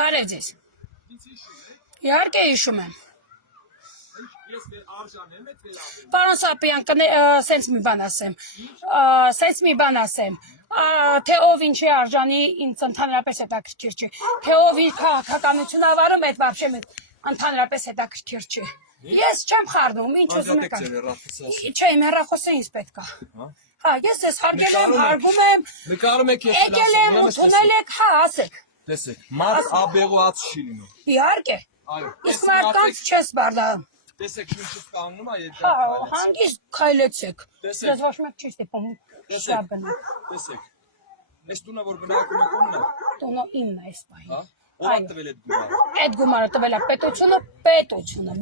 Բարև ձեզ։ Իհարկե հիշում եմ։ Պարոն Սապյան, սենց մի բան ասեմ, թե ով ինչի արժանի ինձ ընդհանրապես հետաքրքիր չէ, թե ով իր քաղաքականություն ավարում այդ վաբշե ընդհանրապես հետաքրքիր չէ։ Ես չեմ խառնում, ինչ ուզում եք ասել։ Չէ, իմ հեռախոսը ինձ պետք է։ Հա, ես ես հարգել եմ, հարգում եմ։ Նկարում եք ես եկել եմ, ընդունել եք, հա, ասեք։ Տեսեք, մարդ աբեղուած չի լինում։ Իհարկե։ Իսկ մարդկանց չես բարդանում։ Տեսեք, ինչու կանգնում է երկար Հա, հանգիստ քայլեցեք։ Դες ոչ մեկ չի ստիպում շա գնալ։ Տեսեք, այս տունը որ բնակում եք ումն է։ Տունը իմն է այս պահին։ Հա, ով է տվել այդ գումարը։ Այդ գումարը տվել է պետությունը,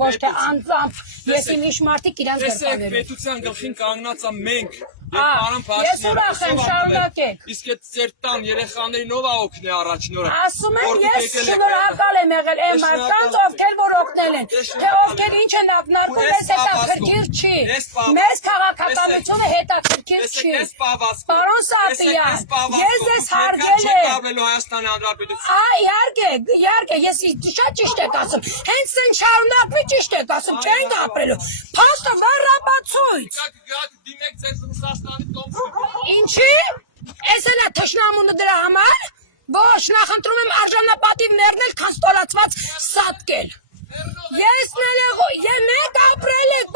ոչ թե անձամբ ես իմ իշ մարդիկ իրանց Տեսեք, գրպաներում։ պետության գլխին կանգնած է մենք։ Ես ուրախ եմ, շարունակեք։ Իսկ այդ ծեր տան երեխաներին ով է օգնել առաջնորը։ Ասում եմ, ես շնորհակալ եմ եղել այն մարդկանց, ովքեր որ օգնել են, թե ովքեր ինչ են ակնարկում, մեզ հետաքրքիր չի։ Մեզ քաղաքականությունը հետաքրքիր չի։ Պարոն Սապյան, ես ձեզ հարգել եմ։ Հայաստանի Հանրապետություն։ Իհարկե, ես շատ ճիշտ եք ասում։ Հենց սեն շարունակվի ճիշտ եք ասում, չենք ապրելու։ Փաստը վառապացույց։ Դիմեք ձեր Ռուսաստանի տոմսը։ Ինչի՞։ Էս էլ է թշնամունը դրա համար։ Ոչ, նախընտրում եմ արժանապատիվ մեռնել, քան ստորացված սատկել։ Ես մենք ապրել ենք,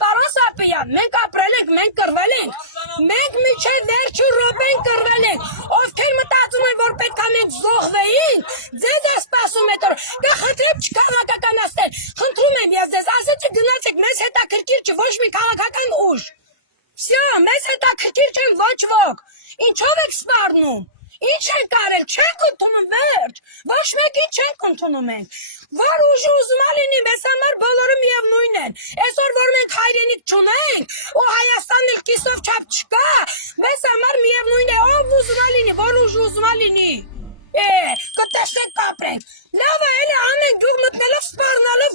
պարոն Սապյան, մենք ապրել ենք, մենք կռվել ենք։ Մենք միջև վերջի րոպեն կռվել ենք։ Ովքեր մտածում են, որ պետք է մենք զոհվեինք, ձեզ է սպասում այդ օր։ Կխնդրեմ չքաղաքականացնել։ Խնդրում եմ ես ձեզ, ասեցի գնացեք, մեզ հետաքրքիր չէ ոչ մի քաղաքական ուժ։ Всё, մեզ հետաքրքիր չեն ոչ ոք։ Ինչով եք սպառնում։ Ինչ ենք արել, չենք ընդունում վերջ, ոչ մեկին չենք ընդունում ենք, որ ուժը ուզում է լինի, մեզ համար բոլորը միևնույն են, այսօր որ մենք հայրենիք չունենք, ու Հայաստանն էլ կիսով չափ չկա, մեզ համար միևնույն է, ով ուզում է լինի, որ ուժը ուզում է լինի, կտեսնենք կապրենք, լավ է, էլի անենք գյուղ մտնելով սպառնալով